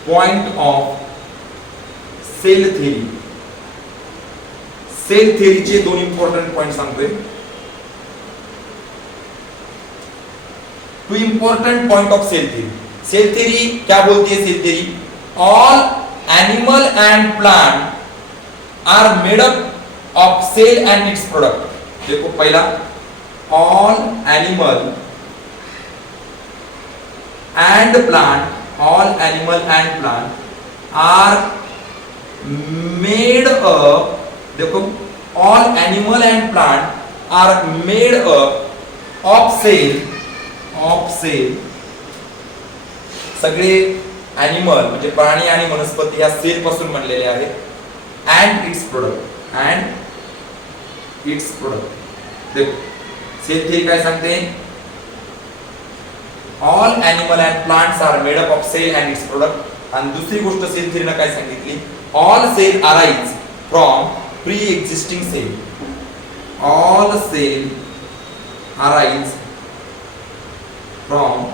point of cell theory. Cell थ्योरीचे दोन इंपॉर्टंट पॉइंट सांगतोय. Two important point of cell theory. Cell theory क्या बोलती है? Cell theory, all animal and plant are made up of cell and its product. देखो पहला, all animal and plant are made up. देखो, all animal and plant are made up of cell. सगळे animal म्हणजे प्राणी आणि वनस्पती या cell पासून बनलेले आहेत. And its product. देखो, सेल थ्योरी काय सांगते? All animal and plants are made up of cell and its product. आणि दुसरी गोष्ट सेल थ्योरीनं काय सांगितली? All cell arise from pre existing cell. All cell arise from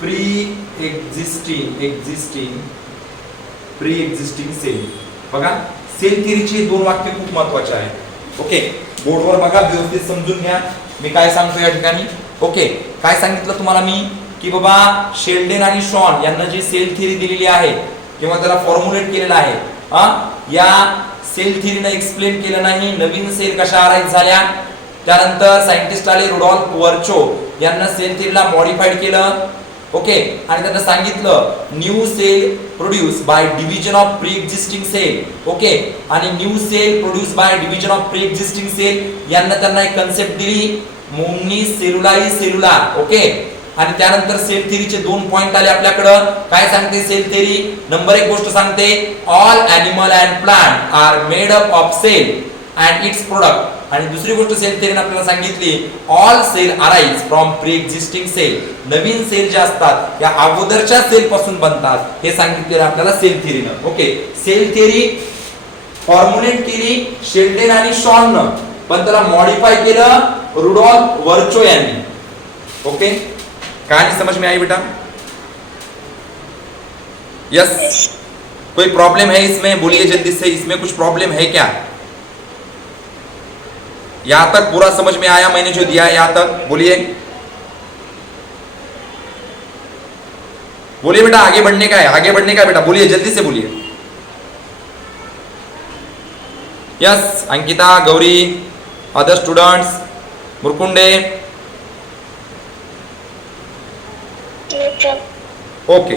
pre existing cell. बघा, सेल थ्योरीचे दोन वाक्य खूप महत्वाचे आहेत. ओके, बोर्डवर बघा, व्यवस्थित समजून घ्या मी काय सांगतो या ठिकाणी. ओके, काय सांगितलं तुम्हाला मी की बाबा शेल्डेन आणि शॉन यांना जी सेल थ्योरी दिलेली आहे किंवा त्याला फॉर्म्युलेट केलेलं आहे, या सेल थ्योरीनं एक्सप्लेन केलं नाही नवीन सेल कशा अराइज झाल्या. त्यानंतर सायंटिस्ट आले रुडॉल्फ वर्चो यांना सेल थ्योरीला मॉडिफाईड केलं. ओके, आणि त्यांना सांगितलं new cell produce by division of pre existing cell. Okay, आणि new cell produce by division of pre existing cell यांना त्यांना एक कन्सेप्ट दिली omnis cellula e cellula. Okay, आणि त्यानंतर सेल थ्योरीचे दोन पॉइंट आले आपल्याकडं. काय सांगते सेल थ्योरी? नंबर एक गोष्ट सांगते, all animal and plant are made up of cell and its product. आणि दुसरी गोष्ट सेल थ्योरीने आपल्याला सांगितली, all cell arise from pre existing cell. नवीन सेल जे असतात या अगोदरच्या सेल पासून बनतात, हे सांगितलेलं आपल्याला सेल थ्योरीनं. ओके, सेल थ्योरी फॉर्म्युलेट केली शेल्डेन आणि शॉननं, पण त्याला मॉडिफाय केलं रुडॉल्फ वर्चो यांनी. ओके, कहानी समझ में आई बेटा? यस. कोई प्रॉब्लम है इसमें? बोलिए जल्दी से, इसमें कुछ प्रॉब्लम है क्या? यहां तक पूरा समझ में आया मैंने जो दिया है यहां तक? बोलिए बोलिए बेटा, आगे बढ़ने का है, आगे बढ़ने का है बेटा, बोलिए जल्दी से बोलिए. Yes, Ankita, Gauri, other students, Murkunde. Okay,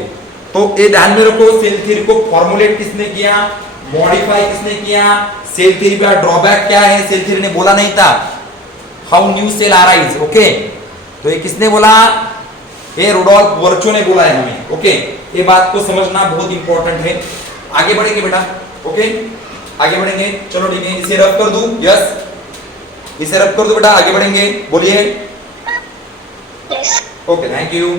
तो ये ध्यान में रखो, सेल थ्योरी को फॉर्मुलेट किसने किया? मॉडिफाई किसने किया? सेल थ्योरी का ड्रॉबैक क्या है? सेल थ्योरी ने बोला नहीं था हाउ न्यू सेल अराइज, ओके। तो ये किसने बोला? ये रुडोल्फ वर्चो ने बोला है हमें, ओके। ये बात को समझना बहुत इंपॉर्टेंट है। आगे बढ़ेंगे बेटा, ओके, आगे बढ़ेंगे। चलो ठीक है, इसे रब कर दूं, यस, इसे रब कर दो बेटा, आगे बढ़ेंगे, बोलिए। Yes okay, thank you.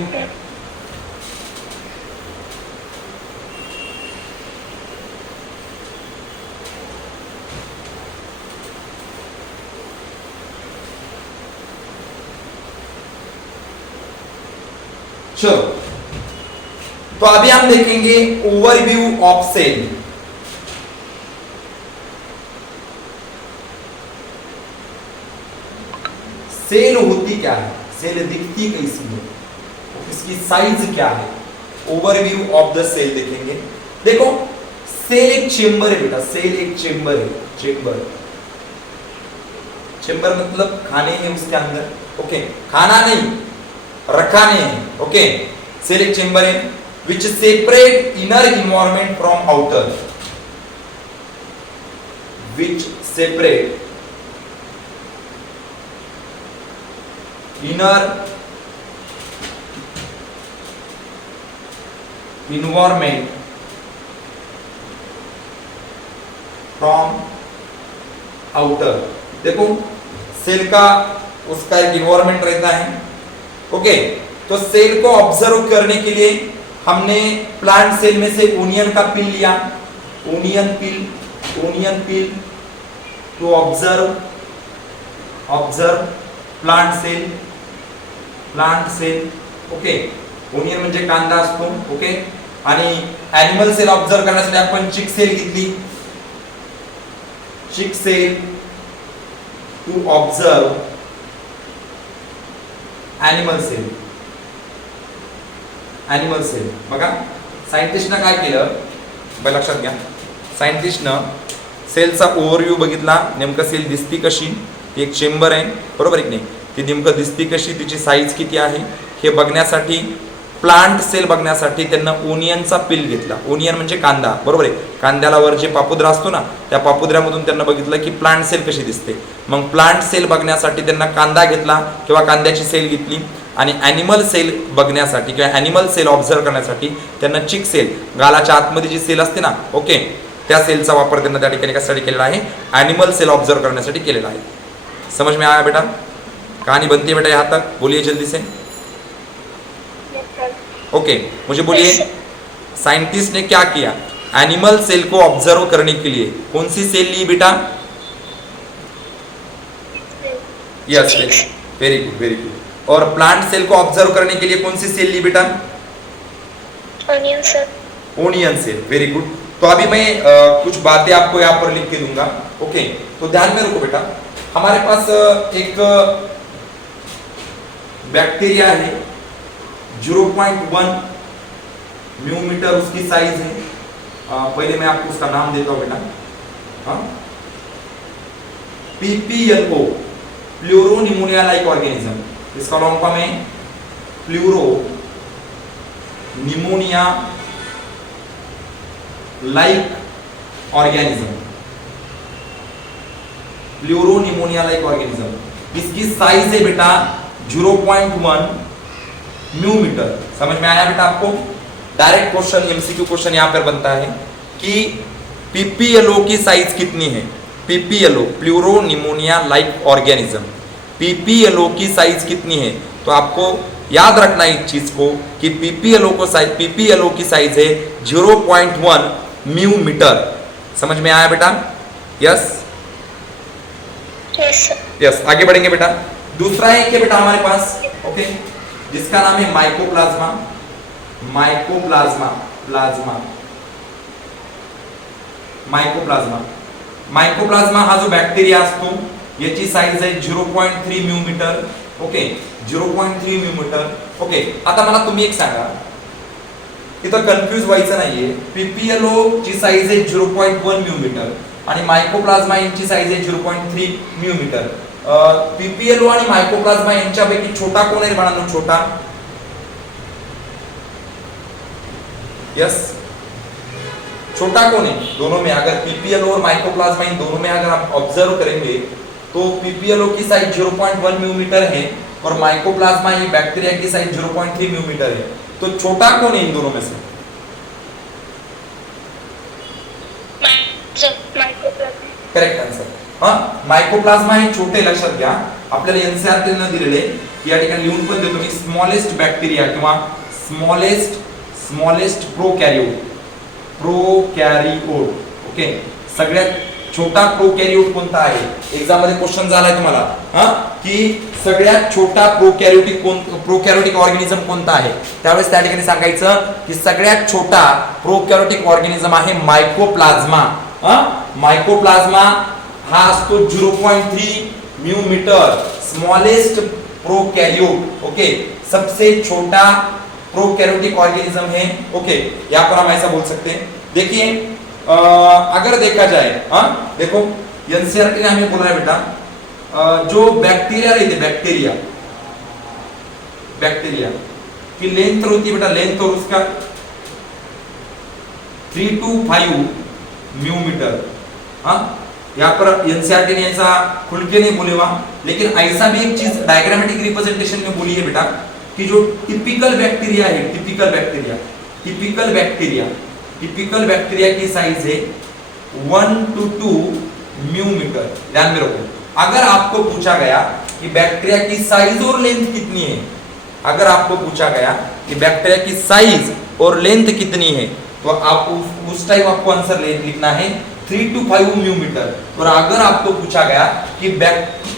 चलो, तो अभी हम देखेंगे ओवरव्यू ऑफ सेल। सेल होती क्या है, सेल दिखती कैसी है, इसकी साइज क्या है, ओवरव्यू ऑफ द सेल देखेंगे। देखो, सेल एक चेंबर है बेटा, सेल एक चेंबर है, चेंबर, चेंबर मतलब खाने हैं उसके अंदर, ओके, खाना नहीं, रखा नहीं है, ओके। सेल एक चेंबर है which separate inner environment from outer, which separate inner environment from outer। देखो, सेल का उसका एक इन्वायरमेंट रहता है, ओके। तो सेल को ऑब्जर्व करने के लिए हमने प्लांट सेल में से ओनियन का पिल लिया, onion peel, onion peel to observe, observe plant cell, plant cell, okay. Onion म्हणजे कांदा असतो, ओके। आणि ॲनिमल सेल ऑब्जर्व करण्यासाठी आपण चिक सेल घेतली, chick cell to observe animal cell, animal cell. बघा, सायंटिस्टनं काय केलं, बघा लक्षात घ्या, सायंटिस्टनं सेलचा ओव्हरव्ह्यू बघितला, नेमकं सेल दिसती कशी, एक चेंबर आहे, बरोबर आहे की नाही, ती नेमकं दिसती कशी, तिची साईज किती आहे हे बघण्यासाठी, प्लांट सेल बघण्यासाठी त्यांना ओनियनचा पिल घेतला। ओनियन म्हणजे कांदा, बरोबर आहे, कांद्याला वर जे पापुद्रा असतो ना, त्या पापुद्र्यामधून त्यांना बघितलं की प्लांट सेल कशी दिसते। मग प्लांट सेल बघण्यासाठी त्यांना कांदा घेतला किंवा कांद्याची सेल घेतली, आणि ॲनिमल सेल बघण्यासाठी किंवा ॲनिमल सेल ऑब्झर्व करण्यासाठी त्यांना चिक सेल, गालाच्या आतमध्ये जी सेल असते ना, ओके, त्या सेलचा वापर त्यांना त्या ठिकाणी कशासाठी केलेला आहे? ॲनिमल सेल ऑब्झर्व करण्यासाठी केलेला आहे। समझ में आया बेटा? कहानी बनती है बेटा यहाँ तक, बोलिए जल्दी से, ओके। मुझे बोलिए, साइंटिस्ट ने क्या किया? एनिमल सेल को ऑब्जर्व करने के लिए कौन सी सेल ली बेटा? Yes, very good, very good. और प्लांट सेल को ऑब्जर्व करने के लिए कौन सी सेल ली बेटा? Onion cell, onion cell, very good. तो अभी मैं कुछ बातें आपको यहाँ पर लिख के दूंगा, ओके। तो ध्यान में रखो बेटा, हमारे पास एक बैक्टीरिया है, 0.1 म्यूमीटर उसकी साइज है। पहले मैं आपको उसका नाम देता हूं बेटा, हाँ, PPLO, pleuro pneumonia like organism, इसका लॉन्ग फॉर्म है pleuro pneumonia like organism, pleuro pneumonia like organism. इसकी साइज है बेटा 0.1 म्यूमीटर। समझ में आया बेटा आपको? डायरेक्ट क्वेश्चन, एमसीक्यू क्वेश्चन यहां पर बनता है कि पीपीएलओ की साइज कितनी है? PPLO, pleuro pneumonia like organism, PPLO की साइज कितनी है? तो आपको याद रखना इस चीज को कि पीपीएलओ की साइज है 0.1 म्यूमीटर। समझ में आया बेटा? Yes yes yes. आगे बढ़ेंगे बेटा। दूसरा है क्या बेटा हमारे पास, ओके, जिसका नाम है mycoplasma, mycoplasma, plasma, mycoplasma. Mycoplasma हा जो बॅक्टेरिया असतो याची साइज आहे 0.3 म्यूमीटर, ओके, 0.3 म्यूमीटर, ओके। आता मला तुम्ही एक सांगा, इथं कन्फ्यूज व्हायचं नाहीये, पीपीएलओ ची साइज आहे 0.1 म्यूमीटर आणि माइकोप्लाज्मा यांची साइज आहे 0.3 म्यूमीटर। पीपीएलओ आणि माइकोप्लाज्मा यांच्यापैकी छोटा कोण आहे बाळांनो? छोटा, यस, छोटा कौन है दोनों में? अगर पीपीएलओ और माइकोप्लाज्मा इन दोनों में अगर आप ऑब्जर्व करेंगे तो पीपीएलओ की साइज 0.1 म्यूमीटर है और माइकोप्लाज्मा ये बैक्टीरिया की साइज 0.3 म्यूमीटर है। तो छोटा कौन है इन दोनों में से? करेक्ट आन्सर हां, माइकोप्लाज्मा हे छोटे. लक्षात घ्या, आपल्याला एनसीईआरटी ने दिलेले या ठिकाणी लिहून पण देतो मी स्मॉलेस्ट बॅक्टेरिया किंवा स्मॉलेस्ट प्रोकॅरिओट. ओके, सगळ्यात छोटा प्रोकॅरिओट कोणता आहे? एक्झाम मध्ये क्वेश्चन झालाय तुम्हाला हां की सगळ्यात छोटा प्रोकॅरियोटिक ऑर्गॅनिझम कोणता आहे. त्यावेळेस त्या ठिकाणी सांगायचं की सगळ्यात छोटा प्रोकॅरियोटिक ऑर्गॅनिझम आहे माइकोप्लाज्मा. माइकोप्लाज्मा हा असतो 0.3 म्यूमीटर, स्मॉलेस्ट प्रोकैरियोट. ओके, सबसे छोटा प्रोकैरियोटिक ऑर्गेनिज्म है. ओके, यहाँ पर हम ऐसा बोल सकते हैं. देखिए अगर देखा जाए देखो एनसीईआरटी ने हमें बोला है बेटा जो बैक्टीरिया रहते बैक्टीरिया की लेंथ होती है बेटा, लेंथ और उसका 3 to 5 म्यूमीटर. यहाँ पर एनसीईआरटी ने ऐसा खुल के नहीं बोले वहां, लेकिन ऐसा भी एक चीज डायग्रामेटिक रिप्रेजेंटेशन में बोली है बेटा कि जो टिपिकल बैक्टीरिया है, टिपिकल बैक्टीरिया की साइज है 1 to 2 म्यूमीटर. ध्यान में रखो, अगर आपको पूछा गया कि बैक्टीरिया की साइज और लेंथ कितनी है, अगर आपको पूछा गया कि बैक्टीरिया की साइज और लेंथ कितनी है, तो आप उस टाइम आपको आंसर लिखना है 3 to 5 म्यूमीटर. और अगर आपको पूछा गया कि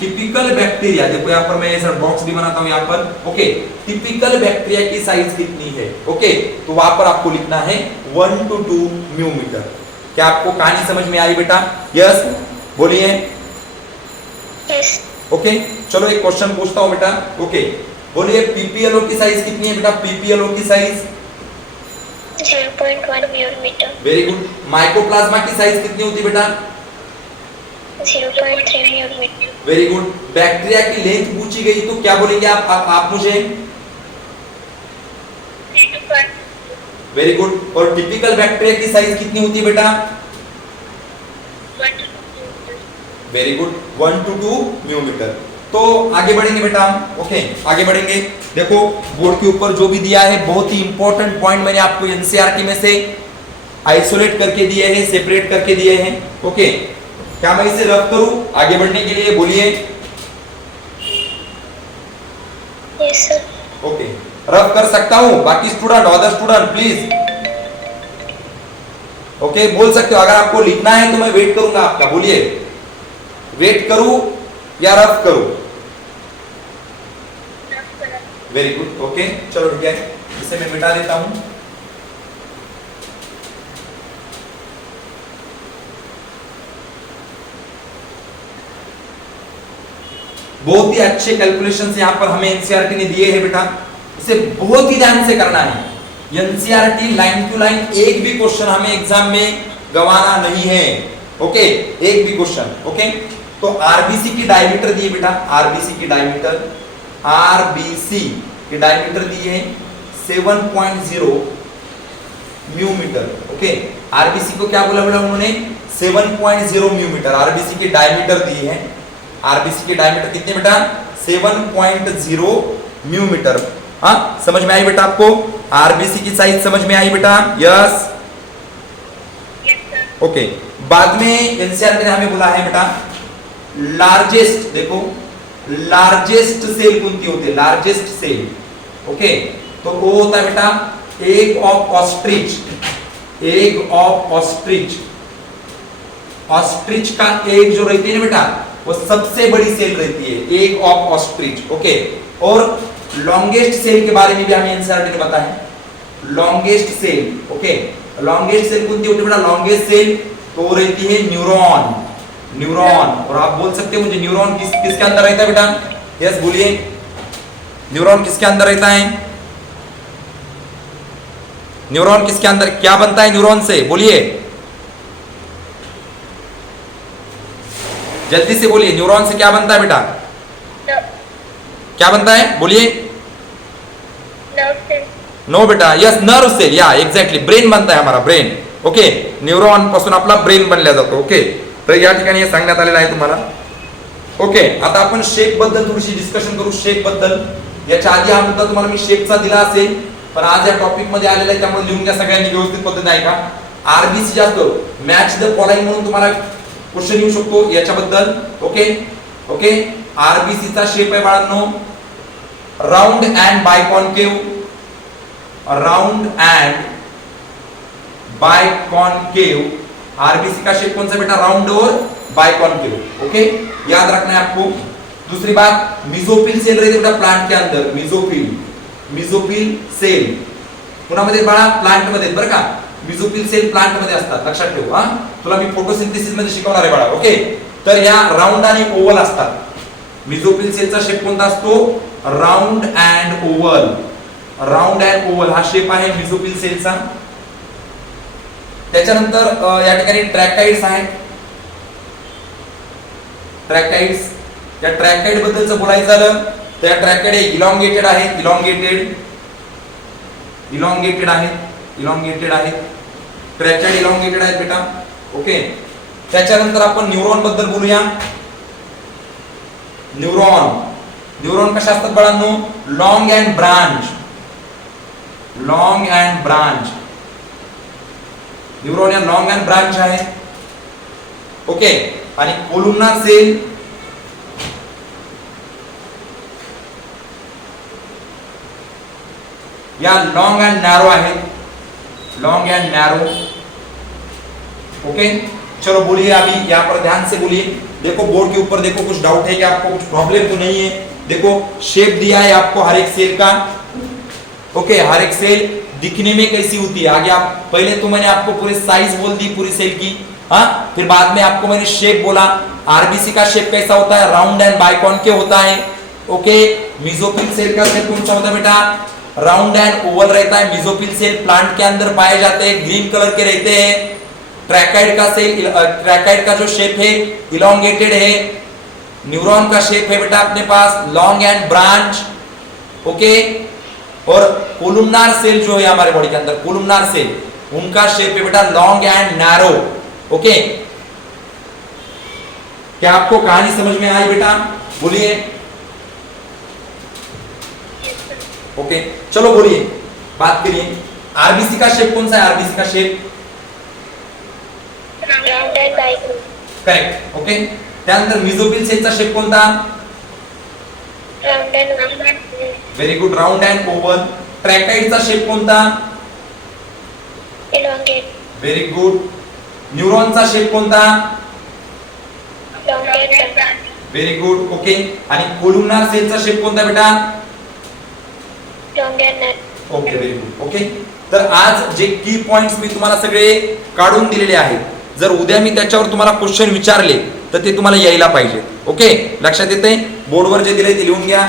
टिपिकल बैक्टीरिया, देखो यहाँ पर मैं ऐसा बॉक्स भी बनाता हूं यहाँ पर. ओके, टिपिकल बैक्टीरिया की साइज कितनी है? ओके, तो वहां पर आपको लिखना है 1 to 2 म्यूमीटर. क्या आपको कहानी समझ में आई बेटा? यस बोलिए. यस. ओके, चलो एक क्वेश्चन पूछता हूं बेटा. ओके, बोलिए पीपीएलओ की साइज कितनी है बेटा? पीपीएलओ की size 0.1 mu metre. Very good. Mycoplasma की साइज कितनी होती है बेटा? 0.3 म्यूमीटर. Very good. बैक्टीरिया की लेंथ पूछी गई तो क्या बोलेंगे आप मुझे? Very good. और टिपिकल बैक्टीरिया की साइज कितनी होती है बेटा? Very good, 1 to 2 mu metre. तो आगे बढ़ेंगे बेटा हम. ओके, आगे बढ़ेंगे. देखो बोर्ड के ऊपर जो भी दिया है बहुत ही इंपॉर्टेंट पॉइंट मैंने आपको एनसीईआरटी में से आइसोलेट करके दिए हैं, सेपरेट करके दिए हैं. ओके, क्या मैं इसे रफ करूं आगे बढ़ने के लिए? बोलिए. Yes sir. ओके, रफ कर सकता हूं. बाकी student, other student please. Okay, बोल सकते हो. अगर आपको लिखना है तो मैं वेट करूंगा आपका. बोलिए, वेट करूं या रफ करूं? Very good. ओके, चलो ठीक है, इसे मैं मिटा देता हूं. बहुत ही अच्छे कैलकुलेशंस यहां पर हमें एनसीईआरटी ने दिए हैं बेटा, इसे बहुत ही ध्यान से करना है. एनसीईआरटी लाइन टू लाइन एक भी क्वेश्चन हमें एग्जाम में गंवाना नहीं है. ओके, एक भी क्वेश्चन. ओके, तो आरबीसी की डायमीटर दी है बेटा, आरबीसी की डायमीटर दी है 7.0 म्यूमीटर. ओके, आरबीसी को क्या बोला बेटा उन्होंने? 7.0 म्यूमीटर. आरबीसी की डायमीटर दी है. आरबीसी की डायमीटर कितनी बेटा? 7.0 म्यूमीटर. हाँ, समझ में आई बेटा आपको? आरबीसी की साइज समझ में आई बेटा? यस. ओके, बाद में एनसीईआरटी ने हमें बोला है बेटा लार्जेस्ट. देखो लार्जेस्ट सेल कौन-सी होती है? Largest sale. ओके, तो वो होता है बेटा egg of ostrich. Egg of ostrich. Ostrich का एग जो रहती है ना बेटा, वो सबसे बड़ी सेल रहती है, एग ऑफ ऑस्ट्रिच. ओके, और लॉन्गेस्ट सेल के बारे में भी हमें एनसीईआरटी ने बताया है. Longest cell. Okay, longest cell कौन सी होती है बेटा? लॉन्गेस्ट सेल तो रहती है न्यूरॉन. न्यूरॉन. और आप बोल सकते हो मुझे न्यूरॉन किसके अंदर रहता है बेटा? यस बोलिए, न्यूरॉन किसके अंदर रहता है? न्यूरॉन किसके अंदर, क्या बनता है न्यूरॉन से? बोलिए जल्दी से बोलिए, न्यूरॉन से क्या बनता है बेटा? क्या बनता है? बोलिए. नो बेटा, यस नर्व सेल. या एग्जैक्टली, ब्रेन बनता है हमारा, ब्रेन. ओके, न्यूरॉन पासून आपला ब्रेन बनला जातो. ओके, तर या ठिकाणी हे सांगण्यात आलेलं आहे तुम्हाला. ओके, आता आपण शेप बद्दल थोडीशी डिस्कशन करू. शेप बद्दल याच्या आधी हा मुद्दा तुम्हाला मी शेपचा दिला असेल, पण आज या टॉपिक मध्ये आलेला आहे त्यामुळे लिहून घ्या सगळ्यांनी व्यवस्थित पद्धत आहे का. आरबीसी जास्त मॅच द फॉलोइंग म्हणून तुम्हाला क्वेश्चन येऊ शकतो याच्याबद्दल. ओके ओके, आरबीसी चा शेप आहे बाळांनो round and biconcave. Round and biconcave. RBC का शेप कौन सा बेटा, राउंड और बायकॉन्केव. ओके, याद रखना है आपको. दूसरी बात, मिजोफिल सेल रहते बेटा प्लांट के अंदर. मिजोफिल सेल कुणामध्ये बाळा, प्लांट मध्ये बरं का. मिजोफिल सेल प्लांट मध्ये असतात, लक्षात ठेव. हा, तुला मी फोटोसिंथेसिस मध्ये शिकवणार आहे बाळा. ओके, तर ह्या राउंड आणि ओव्हल असतात. मिजोफिल सेलचा शेप कोणता असतो, round and oval. Round and oval हा शेप आहे मिजोफिल सेलचा. त्याच्यानंतर या ठिकाणी ट्रॅकाइड्स आहेत. ट्रॅकाइड्स, या ट्रॅकाइड बद्दलचं बोलायचं झालं तर या ट्रॅकाइड इलॉंगेटेड आहेत. इलॉंगेटेड आहेत. ट्रॅकाइड इलॉंगेटेड आहेत बेटा. ओके, त्याच्यानंतर आपण न्यूरॉन बद्दल बोलूया. न्यूरॉन कशा असतात बाळांनो, लॉंग अँड ब्रांच. न्यूरॉन या लॉंग अँड ब्रांच आहे. ओके, आणि कोलुमनार सेल या लॉन्ग एंड नैरो है. Long end narrow. ओके, चलो बोलिए अभी यहाँ पर ध्यान से बोलिए. देखो बोर्ड के ऊपर देखो, कुछ डाउट है कि आपको कुछ प्रॉब्लम तो नहीं है. देखो शेप दिया है आपको हर एक सेल का. ओके, हर एक सेल दिखने में कैसी होती है. आगे आप पहले तो मैंने आपको पूरी साइज बोल दी पूरी सेल की. हाँ, फिर बाद में आपको मैंने शेप बोला. आरबीसी का शेप कैसा होता है, राउंड एंड बाइकॉन्केव होता है. ओके, मिजोफिल सेल का शेप कौन सा होता है बेटा, राउंड एंड ओवल रहता है. मिजोफिल सेल प्लांट के अंदर पाए जाते हैं, ग्रीन कलर के रहते हैं. ट्रैकाइड का जो शेप है इलॉन्गेटेड है. न्यूरॉन का शेप है बेटा अपने pass long end branch. Okay, और कोलुमनार सेल जो है हमारे बॉडी के अंदर, कोलुमनार सेल, उनका शेप है बेटा लॉन्ग एंड नैरो. ओके, क्या आपको कहानी समझ में आई बेटा, बोलिए. ओके, चलो बोलिए, बात करिए. आरबीसी का शेप कौन सा है, आरबीसी का shape round and biconcave. Correct. Okay, त्यानंतर मिजोफिल सेलचा शेप कोणता, round and very good, round and oval. ट्रॅकाइडचा शेप कोणता, इलॉंगेट. Very good. न्यूरॉनचा शेप कोणता, long and very good. Okay, आणि कोलुमनार सेलचा शेप कोणता बेटा, long and okay, very good. Okay, तर आज जे की पॉइंट्स मी तुम्हाला सगळे काढून दिलेले आहेत, जर उद्या मी त्याच्यावर तुम्हाला क्वेश्चन विचारले तर ते तुम्हाला यायला पाहिजे. ओके, लक्षात येते. बोर्डवर जे दिले ते लिहून घ्या.